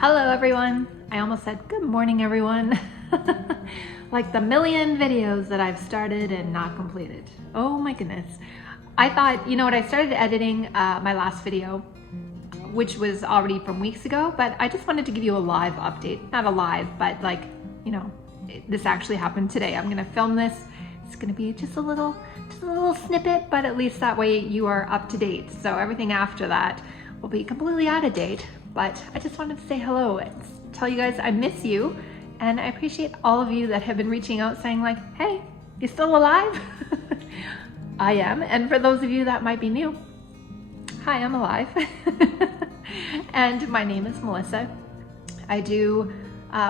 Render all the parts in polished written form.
Hello everyone. I almost said good morning everyone. Like the million videos that I've started and not completed. Oh my goodness. I thought, you know what, I started editing my last video, which was already from weeks ago, but I just wanted to give you a live update. Not a live, but like, you know, this actually happened today. I'm gonna film this. It's gonna be just a little snippet, but at least that way you are up to date. So everything after that will be completely out of date. But I just wanted to say hello and tell you guys I miss you, and I appreciate all of you that have been reaching out saying like, hey, you still alive? I am, and for those of you that might be new, hi, I'm alive. And my name is Melissa. I do,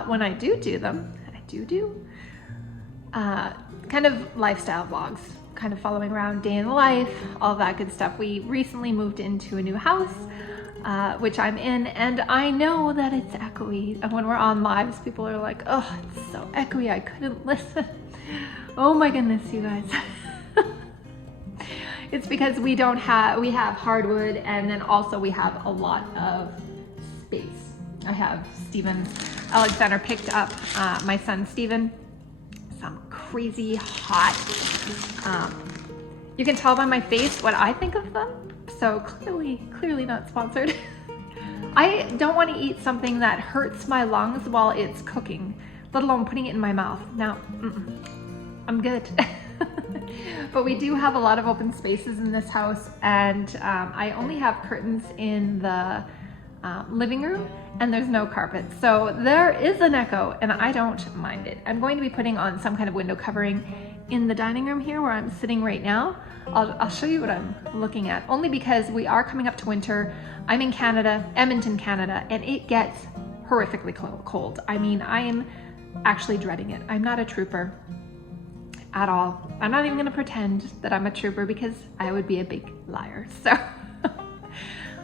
when I do them, I do kind of lifestyle vlogs, kind of following around day in the life, all that good stuff. We recently moved into a new house, which I'm in, and I know that it's echoey. And when we're on lives, people are like, oh, it's so echoey, I couldn't listen. Oh my goodness, you guys. It's because we have hardwood, and then also we have a lot of space. I have Alexander picked up my son Steven some crazy hot, you can tell by my face what I think of them. So clearly not sponsored. I don't want to eat something that hurts my lungs while it's cooking, let alone putting it in my mouth. Now, I'm good. But we do have a lot of open spaces in this house, and I only have curtains in the living room, and there's no carpet. So there is an echo, and I don't mind it. I'm going to be putting on some kind of window covering in the dining room here where I'm sitting right now. I'll show you what I'm looking at, only because we are coming up to winter. I'm in Canada, Edmonton, Canada, and it gets horrifically cold. I mean, I am actually dreading it. I'm not a trooper at all. I'm not even gonna pretend that I'm a trooper because I would be a big liar. So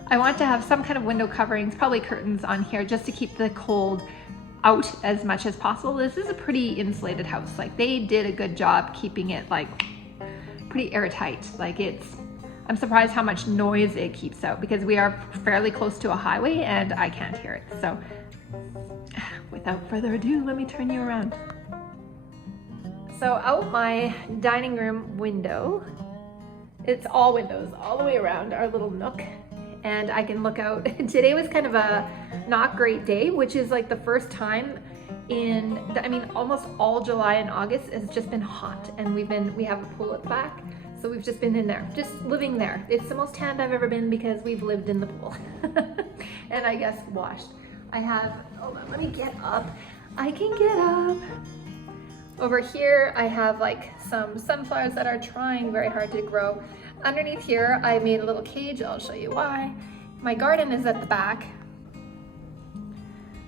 I want to have some kind of window coverings, probably curtains on here, just to keep the cold out as much as possible. This is a pretty insulated house. Like, they did a good job keeping it like pretty airtight. Like, I'm surprised how much noise it keeps out, because we are fairly close to a highway and I can't hear it. So without further ado, let me turn you around. So out my dining room window, it's all windows all the way around our little nook, and I can look out. Today was kind of a not great day, which is like the first time in, almost all July and August has just been hot, and we have a pool at the back, so we've just been in there, just living there. It's the most tanned I've ever been because we've lived in the pool. And I guess washed. I have, hold on, let me get up. I can get up. Over here, I have like some sunflowers that are trying very hard to grow. Underneath here, I made a little cage. I'll show you why. My garden is at the back,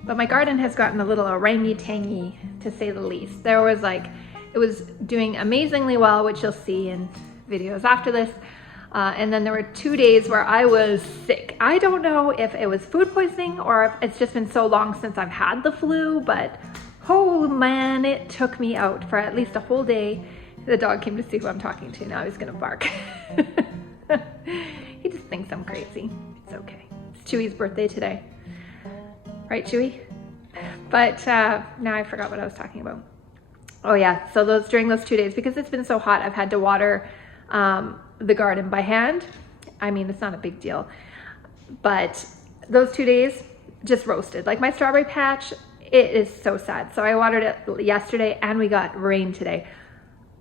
but my garden has gotten a little orangy-tangy, to say the least. It was doing amazingly well, which you'll see in videos after this. And then there were 2 days where I was sick. I don't know if it was food poisoning or if it's just been so long since I've had the flu, but oh man, it took me out for at least a whole day. The dog came to see who I'm talking to. Now he's gonna bark. He just thinks I'm crazy. It's okay. It's Chewy's birthday today. Right, Chewy? But now I forgot what I was talking about. Oh yeah, so during those 2 days, because it's been so hot, I've had to water the garden by hand. I mean, it's not a big deal. But those 2 days just roasted. Like my strawberry patch, it is so sad. So I watered it yesterday, and we got rain today.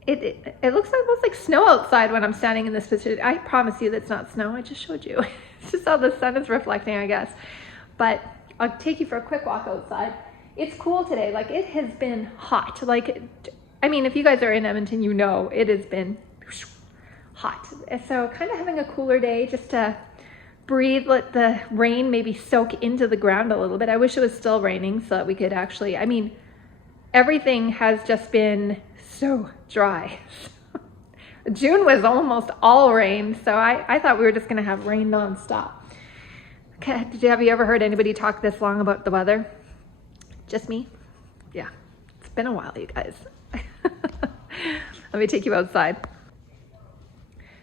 It looks almost like snow outside when I'm standing in this position. I promise you that's not snow. I just showed you. It's just how the sun is reflecting, I guess. But I'll take you for a quick walk outside. It's cool today. Like, it has been hot. Like, I mean, if you guys are in Edmonton, you know it has been hot. So kind of having a cooler day just to breathe, let the rain maybe soak into the ground a little bit. I wish it was still raining so that we could actually, everything has just been so dry. June was almost all rain, so I thought we were just gonna have rain nonstop. Okay, have you ever heard anybody talk this long about the weather? Just me? Yeah, it's been a while, you guys. Let me take you outside.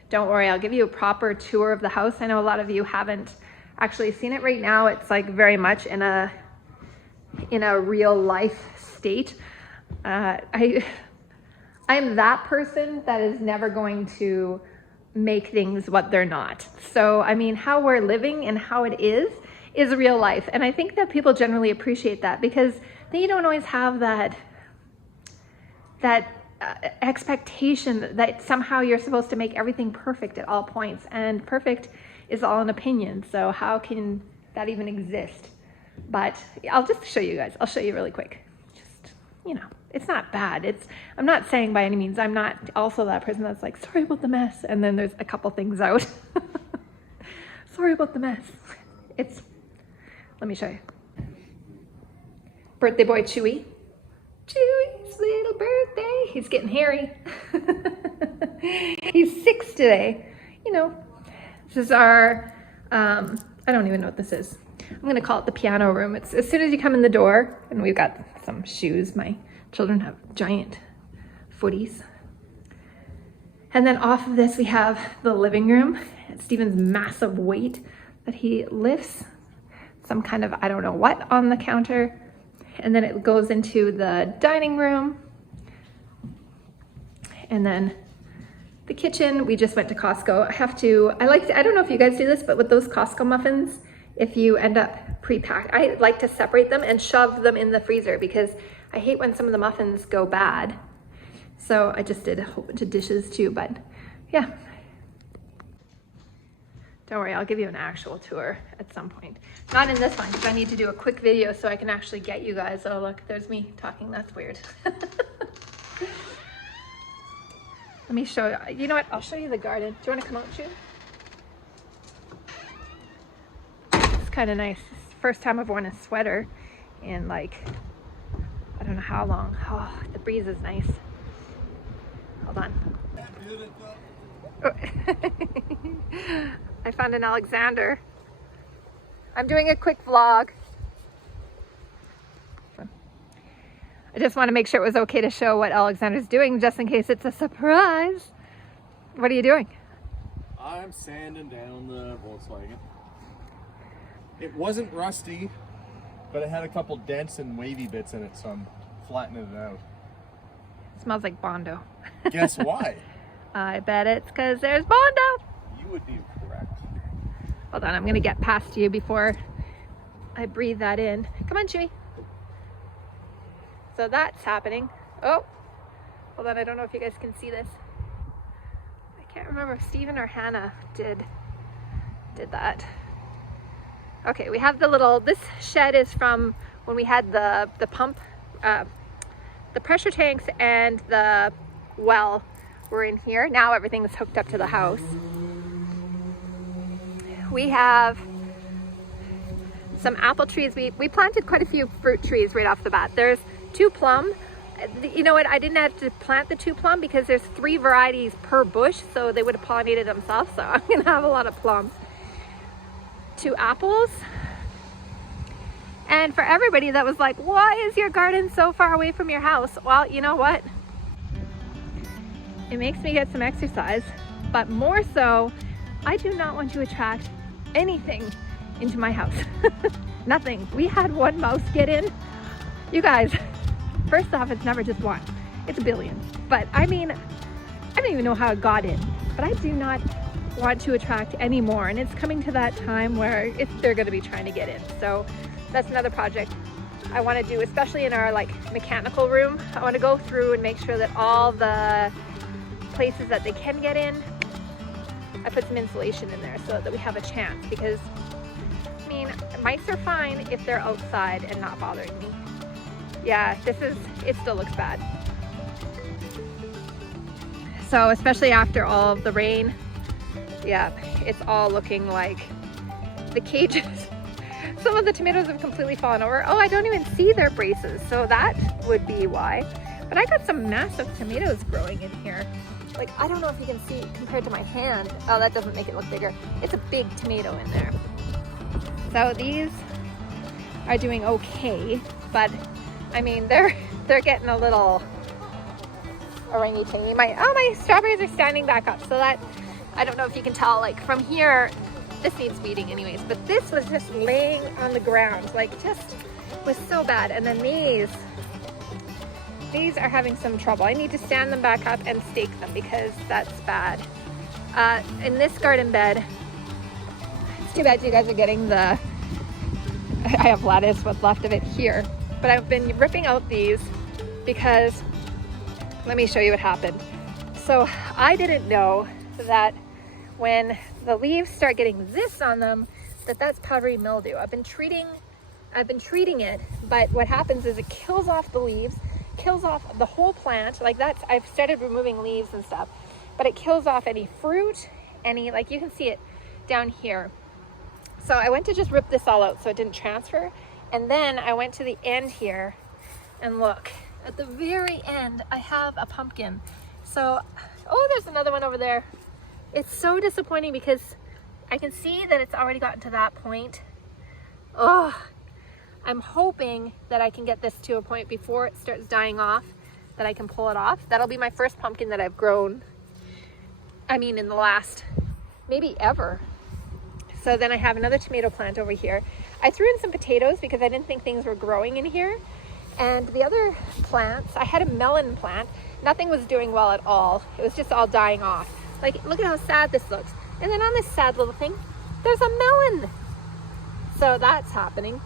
Don't worry, I'll give you a proper tour of the house. I know a lot of you haven't actually seen it right now. It's like very much in a in a real life state. I am that person that is never going to make things what they're not. So, I mean, how we're living and how it is real life. And I think that people generally appreciate that, because then you don't always have that expectation that somehow you're supposed to make everything perfect at all points. And perfect is all an opinion. So how can that even exist? But I'll just show you guys. I'll show you really quick. Just, you know, it's not bad. I'm not saying by any means, I'm not also that person that's like, sorry about the mess. And then there's a couple things out. Sorry about the mess. Let me show you. Birthday boy Chewy. Chewy's little birthday. He's getting hairy. He's 6 today. You know, this is our, I don't even know what this is. I'm going to call it the piano room. It's as soon as you come in the door, and we've got some shoes. My children have giant footies. And then off of this, we have the living room. Stephen's massive weight that he lifts. Some kind of, I don't know what, on the counter. And then it goes into the dining room. And then the kitchen, we just went to Costco. I don't know if you guys do this, but with those Costco muffins, if you end up pre-packed, I like to separate them and shove them in the freezer, because I hate when some of the muffins go bad. So I just did a whole bunch of dishes too, but yeah. Don't worry, I'll give you an actual tour at some point. Not in this one, because I need to do a quick video so I can actually get you guys. Oh look, there's me talking, that's weird. Let me show you, you know what, I'll show you the garden. Do you want to come out, Chu? It's kind of nice. It's the first time I've worn a sweater in like, I don't know how long. Oh, the breeze is nice. Hold on. Oh. I found an Alexander. I'm doing a quick vlog. I just want to make sure it was okay to show what Alexander's doing, just in case it's a surprise. What are you doing? I'm sanding down the Volkswagen. It wasn't rusty, but it had a couple dents and wavy bits in it, so I'm flattening it out. It smells like Bondo. Guess why? I bet it's because there's Bondo. You would be correct. Hold on, I'm going to get past you before I breathe that in. Come on, Chewy. So that's happening. Oh, hold on, I don't know if you guys can see this. I can't remember if Stephen or Hannah did that. Okay, we have the little, this shed is from when we had the pump, the pressure tanks and the well were in here. Now everything is hooked up to the house. We have some apple trees. We planted quite a few fruit trees right off the bat. There's 2 plum. You know what? I didn't have to plant the 2 plum because there's 3 varieties per bush, so they would have pollinated themselves. So I'm gonna have a lot of plums. 2 apples. And for everybody that was like, why is your garden so far away from your house? Well, you know what? It makes me get some exercise, but more so, I do not want to attract anything into my house. Nothing. We had 1 mouse get in. You guys, first off, it's never just 1. It's a billion. But I mean, I don't even know how it got in, but I do not want to attract any more. And it's coming to that time where they're going to be trying to get in. So that's another project I want to do, especially in our like mechanical room. I want to go through and make sure that all the places that they can get in, I put some insulation in there so that we have a chance, because I mean, mice are fine if they're outside and not bothering me. Yeah, it still looks bad. So especially after all of the rain, yeah, it's all looking like the cages. Some of the tomatoes have completely fallen over. Oh, I don't even see their braces, so that would be why. But I got some massive tomatoes growing in here. Like, I don't know if you can see compared to my hand. Oh, that doesn't make it look bigger. It's a big tomato in there. So these are doing okay, but I mean, they're getting a little orangutan. My strawberries are standing back up, so that, I don't know if you can tell, like from here, this needs weeding anyways, but this was just laying on the ground, like just was so bad. And then these are having some trouble. I need to stand them back up and stake them because that's bad. In this garden bed, it's too bad you guys are getting I have lettuce, what's left of it here. But I've been ripping out these because, let me show you what happened. So I didn't know that when the leaves start getting this on them, that's powdery mildew. I've been treating it, but what happens is it kills off the leaves, kills off the whole plant. Like I've started removing leaves and stuff, but it kills off any fruit, like you can see it down here. So I went to just rip this all out so it didn't transfer. And then I went to the end here and look, at the very end, I have a pumpkin. So, oh, there's another one over there. It's so disappointing because I can see that it's already gotten to that point. Oh, I'm hoping that I can get this to a point before it starts dying off, that I can pull it off. That'll be my first pumpkin that I've grown, I mean, in the last, maybe ever. So then I have another tomato plant over here. I threw in some potatoes because I didn't think things were growing in here. And the other plants, I had a melon plant. Nothing was doing well at all. It was just all dying off. Like, look at how sad this looks. And then on this sad little thing, there's a melon. So that's happening.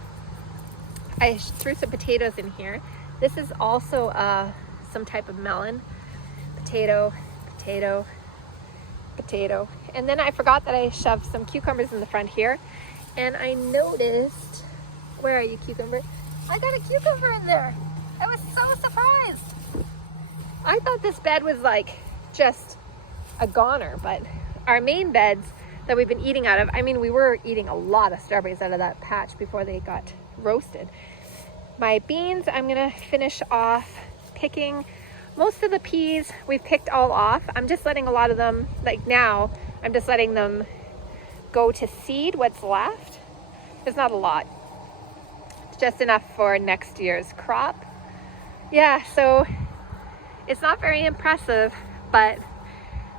I threw some potatoes in here. This is also some type of melon. Potato, potato, potato. And then I forgot that I shoved some cucumbers in the front here. And I noticed, where are you, cucumber? I got a cucumber in there. I was so surprised. I thought this bed was like just a goner, but our main beds that we've been eating out of, I mean, we were eating a lot of strawberries out of that patch before they got roasted. My beans, I'm gonna finish off picking. Most of the peas we've picked all off. I'm just letting a lot of them, like now, I'm just letting them go to seed what's left. There's not a lot. It's just enough for next year's crop. Yeah, so it's not very impressive, but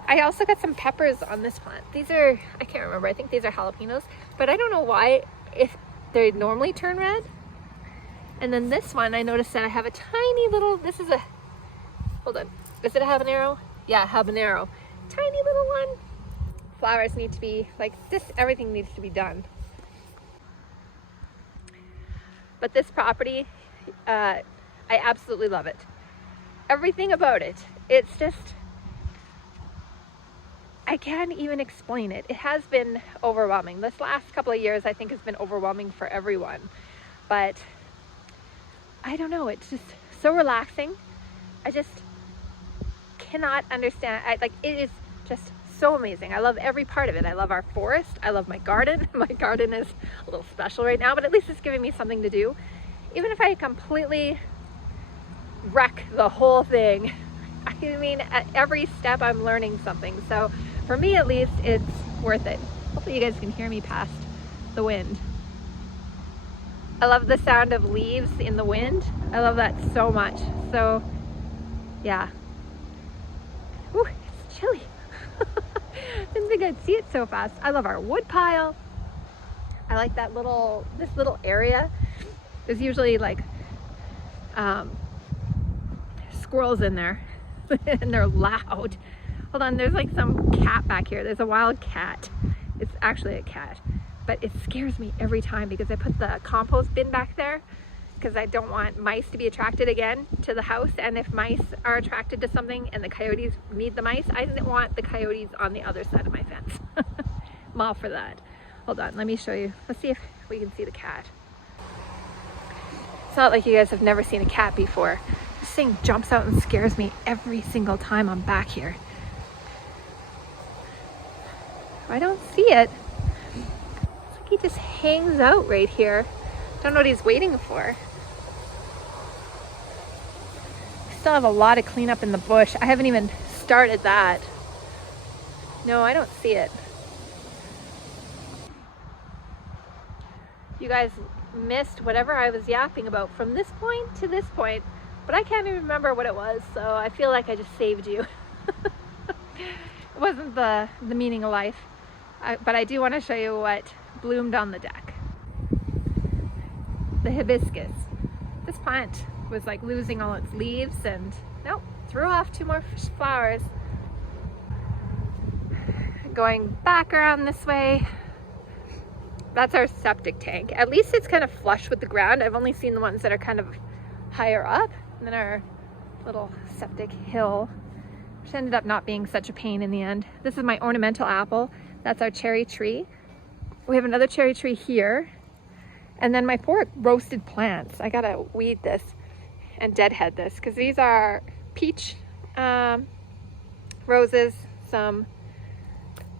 I also got some peppers on this plant. These are, I can't remember, I think these are jalapenos, but I don't know why, if they normally turn red. And then this one, I noticed that I have a tiny little, this is a, hold on, does it have an arrow? Yeah, habanero. Tiny little one. Flowers need to be, like this, everything needs to be done. But this property, I absolutely love it. Everything about it. It's just, I can't even explain it. It has been overwhelming. This last couple of years, I think, has been overwhelming for everyone. But I don't know, it's just so relaxing. I just cannot understand. It is just so amazing. I love every part of it. I love our forest. I love my garden. My garden is a little special right now, but at least it's giving me something to do. Even if I completely wreck the whole thing, I mean, at every step I'm learning something. So for me, at least, it's worth it. Hopefully you guys can hear me past the wind. I love the sound of leaves in the wind. I love that so much. So yeah. Ooh, it's chilly. Didn't think I'd see it so fast. I love our wood pile. I like that this little area. There's usually like squirrels in there and they're loud. Hold on, there's like some cat back here. There's a wild cat. It's actually a cat, but it scares me every time because I put the compost bin back there because I don't want mice to be attracted again to the house. And if mice are attracted to something and the coyotes need the mice, I didn't want the coyotes on the other side of my fence. I'm all for that. Hold on, let me show you. Let's see if we can see the cat. It's not like you guys have never seen a cat before. This thing jumps out and scares me every single time I'm back here. I don't see it. It's like he just hangs out right here. Don't know what he's waiting for. Still have a lot of cleanup in the bush. I haven't even started that. No, I don't see it. You guys missed whatever I was yapping about from this point to this point, but I can't even remember what it was, so I feel like I just saved you. It wasn't the meaning of life, but I do want to show you what bloomed on the deck. the hibiscus. This plant was like losing all its leaves and nope, threw off 2 more flowers. Going back around this way, that's our septic tank. At least it's kind of flush with the ground. I've only seen the ones that are kind of higher up. And then our little septic hill, which ended up not being such a pain in the end. This is my ornamental apple. That's our cherry tree. We have another cherry tree here. And then my 4 roasted plants. I gotta weed this and deadhead this because these are peach roses, some,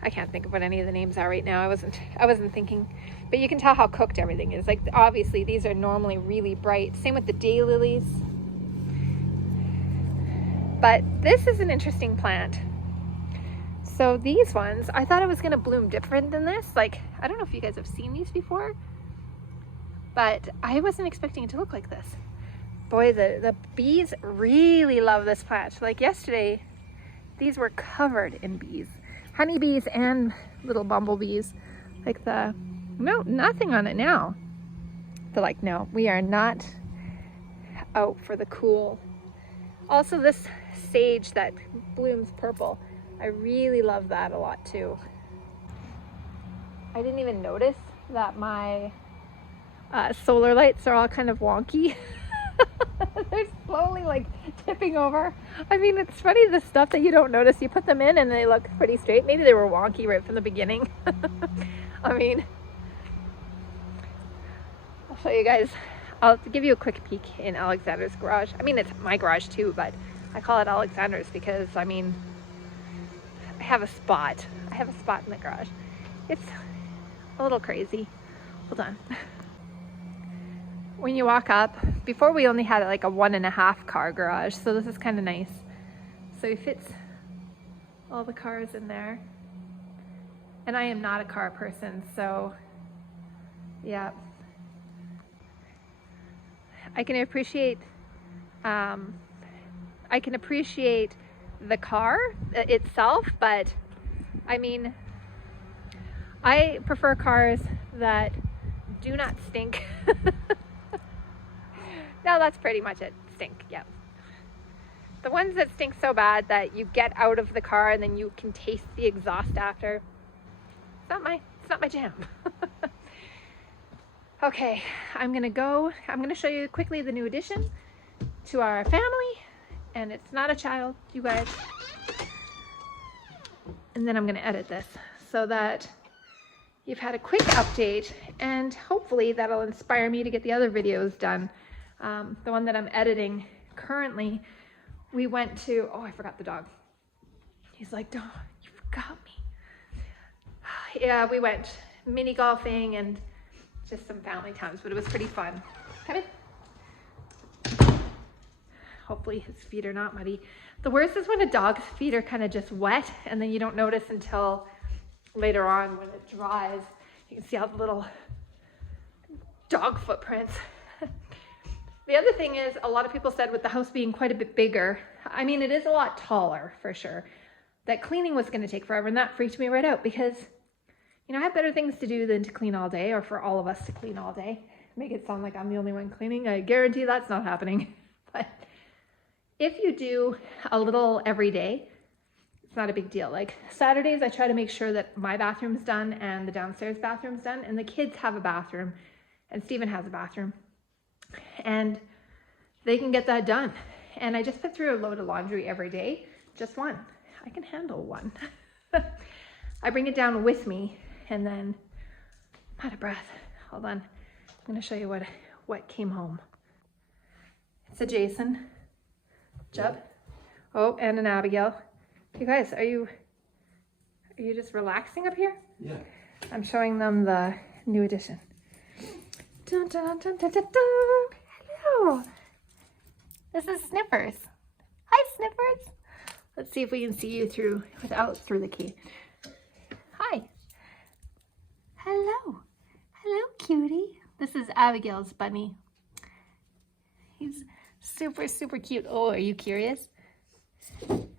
I can't think of what any of the names are right now. I wasn't thinking, but you can tell how cooked everything is. Like obviously these are normally really bright. Same with the daylilies. But this is an interesting plant. So these ones, I thought it was gonna bloom different than this. Like, I don't know if you guys have seen these before, but I wasn't expecting it to look like this. Boy, the bees really love this plant. Like yesterday, these were covered in bees. Honeybees and little bumblebees. Like no, nothing on it now. They're like, no, we are not out for the cool. Also this sage that blooms purple. I really love that a lot too. I didn't even notice that my solar lights are all kind of wonky. They're slowly like tipping over. I mean, it's funny, the stuff that you don't notice, you put them in and they look pretty straight. Maybe they were wonky right from the beginning. I mean, I'll show you guys. I'll give you a quick peek in Alexander's garage. I mean, it's my garage too, but I call it Alexander's because, I mean, I have a spot. I have a spot in the garage. It's a little crazy. Hold on. When you walk up, before we only had like a 1.5 car garage, so this is kind of nice. So it fits all the cars in there. And I am not a car person, so yeah. I can appreciate the car itself, but I mean, I prefer cars that do not stink. No, that's pretty much it. Stink, yeah. The ones that stink so bad that you get out of the car and then you can taste the exhaust after. It's not my jam. Okay, I'm gonna show you quickly the new addition to our family, and it's not a child, you guys. And then I'm gonna edit this so that you've had a quick update, and hopefully that'll inspire me to get the other videos done. The one that I'm editing currently, we went to, oh, I forgot the dog. He's like, "Don't, you forgot me." Yeah, we went mini golfing and just some family times, but it was pretty fun. Come in. Hopefully his feet are not muddy. The worst is when a dog's feet are kind of just wet and then you don't notice until later on when it dries. You can see all the little dog footprints. The other thing is, a lot of people said with the house being quite a bit bigger, I mean, it is a lot taller for sure, that cleaning was going to take forever, and that freaked me right out because, you know, I have better things to do than to clean all day, or for all of us to clean all day. Make it sound like I'm the only one cleaning. I guarantee that's not happening. But if you do a little every day, it's not a big deal. Like Saturdays, I try to make sure that my bathroom's done and the downstairs bathroom's done, and the kids have a bathroom, and Steven has a bathroom. And they can get that done. And I just put through a load of laundry every day, just one. I can handle one. I bring it down with me, and then I'm out of breath. Hold on, I'm gonna show you what came home. It's a Jason, Jub, oh, and an Abigail. You guys, are you just relaxing up here? Yeah. I'm showing them the new addition. Dun, dun, dun, dun, dun, dun. Hello. This is Snippers. Hi, Snippers. Let's see if we can see you through the key. Hi. Hello. Hello, cutie. This is Abigail's bunny. He's super, super cute. Oh, are you curious?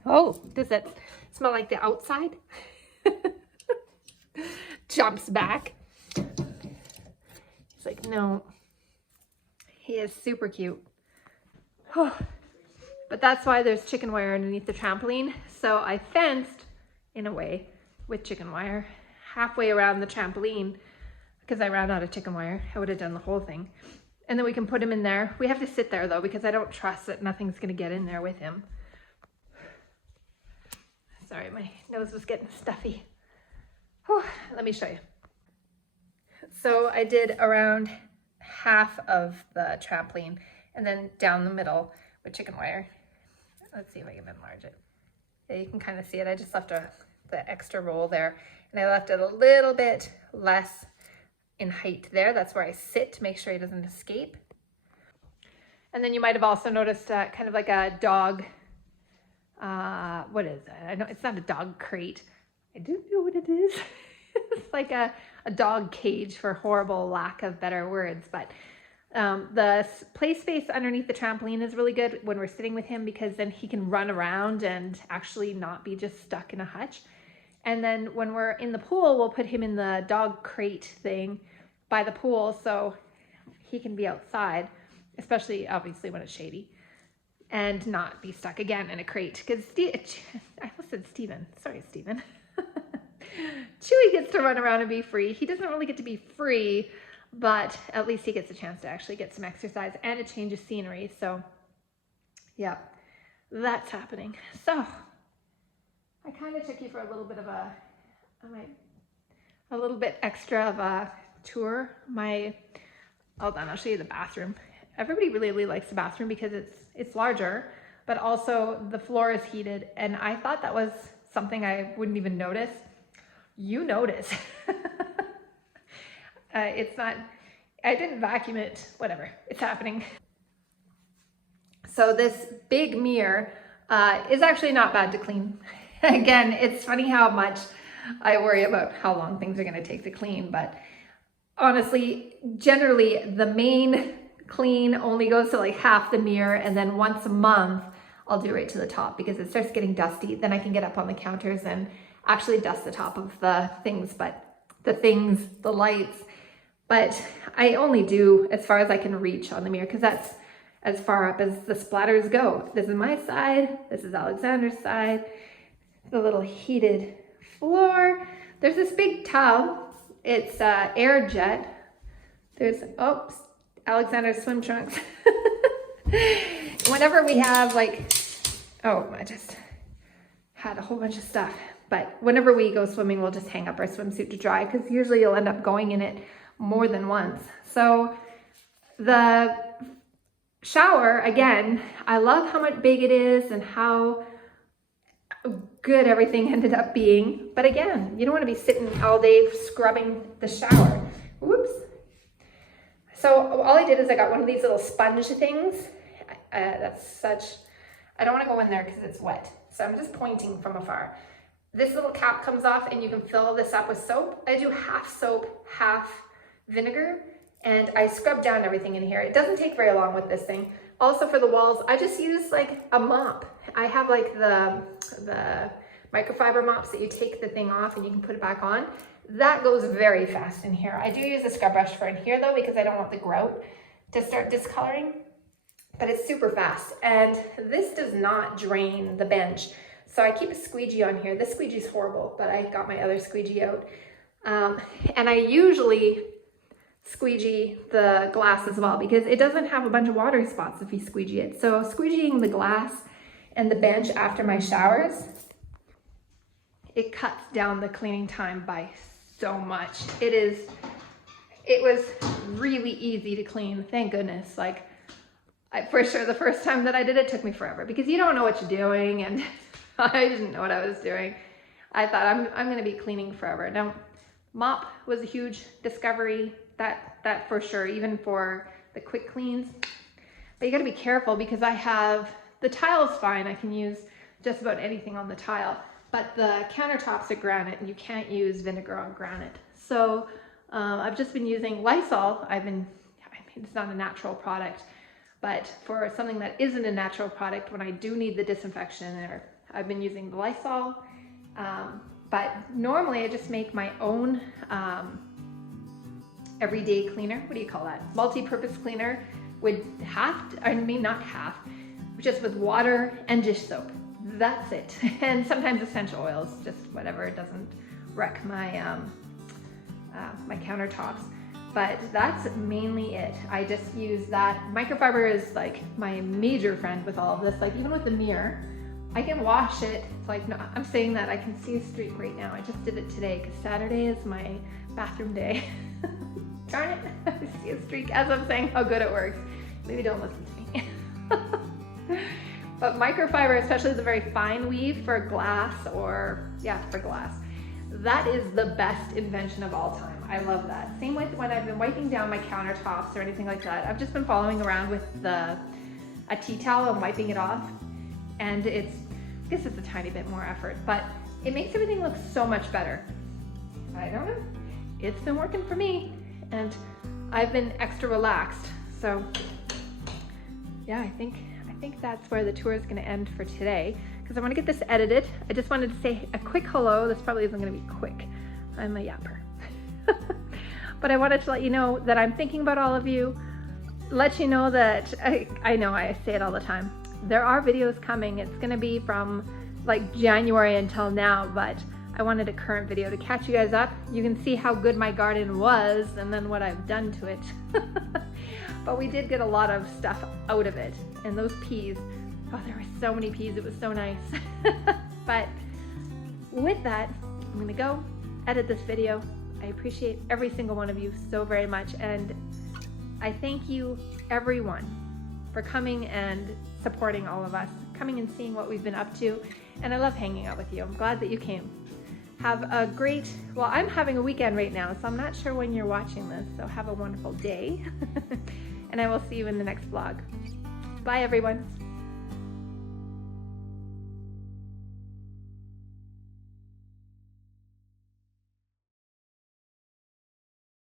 Oh, does that smell like the outside? Jumps back. It's like, no. He is super cute. But that's why there's chicken wire underneath the trampoline. So I fenced, in a way, with chicken wire halfway around the trampoline because I ran out of chicken wire. I would have done the whole thing. And then we can put him in there. We have to sit there though because I don't trust that nothing's gonna get in there with him. Sorry, my nose was getting stuffy. Whew, let me show you. So I did around half of the trampoline and then down the middle with chicken wire. Let's see if I can enlarge it. Yeah, you can kind of see it. I just left the extra roll there, and I left it a little bit less in height there. That's where I sit to make sure he doesn't escape. And then you might have also noticed kind of like a dog, what is that? I know it's not a dog crate. I do know what it is. It's like a dog cage, for horrible lack of better words, but the play space underneath the trampoline is really good when we're sitting with him because then he can run around and actually not be just stuck in a hutch. And then when we're in the pool, we'll put him in the dog crate thing by the pool so he can be outside, especially obviously when it's shady, and not be stuck again in a crate. Because I almost said Steven. Sorry, Steven. Chewy gets to run around and be free. He doesn't really get to be free, but at least he gets a chance to actually get some exercise and a change of scenery. So yeah, that's happening. So I kind of took you for a little bit of a little bit extra of a tour. Hold on, I'll show you the bathroom. Everybody really likes the bathroom because it's larger, but also the floor is heated. And I thought that was something I wouldn't even notice. You notice. It's not, I didn't vacuum it, whatever, it's happening. So this big mirror is actually not bad to clean. Again, it's funny how much I worry about how long things are gonna take to clean, but honestly, generally the main clean only goes to like half the mirror, and then once a month, I'll do right to the top because it starts getting dusty. Then I can get up on the counters and actually dust the top of the things, the lights. But I only do as far as I can reach on the mirror because that's as far up as the splatters go. This is my side, this is Alexander's side, the little heated floor. There's this big tub, it's air jet. There's, oops, Alexander's swim trunks. Whenever we have like, I just had a whole bunch of stuff. But whenever we go swimming, we'll just hang up our swimsuit to dry because usually you'll end up going in it more than once. So the shower, again, I love how much big it is and how good everything ended up being. But again, you don't want to be sitting all day scrubbing the shower. Whoops. So all I did is I got one of these little sponge things. I don't want to go in there because it's wet. So I'm just pointing from afar. This little cap comes off and you can fill this up with soap. I do half soap, half vinegar, and I scrub down everything in here. It doesn't take very long with this thing. Also for the walls, I just use like a mop. I have like the microfiber mops that you take the thing off and you can put it back on. That goes very fast in here. I do use a scrub brush for in here though because I don't want the grout to start discoloring, but it's super fast. And this does not drain the bench. So I keep a squeegee on here. This squeegee is horrible, but I got my other squeegee out. And I usually squeegee the glass as well because it doesn't have a bunch of water spots if you squeegee it. So squeegeeing the glass and the bench after my showers, it cuts down the cleaning time by so much. It was really easy to clean, thank goodness. Like, for sure the first time that I did it took me forever because you don't know what you're doing, and I didn't know what I was doing. I thought I'm gonna be cleaning forever. Now, mop was a huge discovery, that for sure, even for the quick cleans. But you gotta be careful because I have, the tile's fine, I can use just about anything on the tile, but the countertops are granite and you can't use vinegar on granite. So I've just been using Lysol. It's not a natural product, but for something that isn't a natural product, when I do need the disinfection, I've been using the Lysol. But normally I just make my own everyday cleaner. What do you call that? Multi-purpose cleaner with not half, just with water and dish soap. That's it. And sometimes essential oils, just whatever, it doesn't wreck my, my countertops. But that's mainly it. I just use that. Microfiber is like my major friend with all of this. Like even with the mirror, I can wash it. It's like, no, I'm saying that I can see a streak right now. I just did it today because Saturday is my bathroom day. Darn it, I see a streak as I'm saying how good it works. Maybe don't listen to me. But microfiber, especially the very fine weave for glass for glass, that is the best invention of all time. I love that. Same with when I've been wiping down my countertops or anything like that. I've just been following around with a tea towel and wiping it off. And I guess it's a tiny bit more effort, but it makes everything look so much better. I don't know. It's been working for me and I've been extra relaxed. So yeah, I think that's where the tour is gonna end for today because I wanna get this edited. I just wanted to say a quick hello. This probably isn't gonna be quick. I'm a yapper. But I wanted to let you know that I'm thinking about all of you, let you know that, I know I say it all the time, there are videos coming. It's gonna be from like January until now, but I wanted a current video to catch you guys up. You can see how good my garden was and then what I've done to it. But we did get a lot of stuff out of it. And those peas, oh, there were so many peas, it was so nice. But with that, I'm gonna go edit this video. I appreciate every single one of you so very much. And I thank you, everyone, for coming and supporting all of us, coming and seeing what we've been up to. And I love hanging out with you. I'm glad that you came. Have a great, well, I'm having a weekend right now, so I'm not sure when you're watching this, so have a wonderful day. And I will see you in the next vlog. Bye, everyone.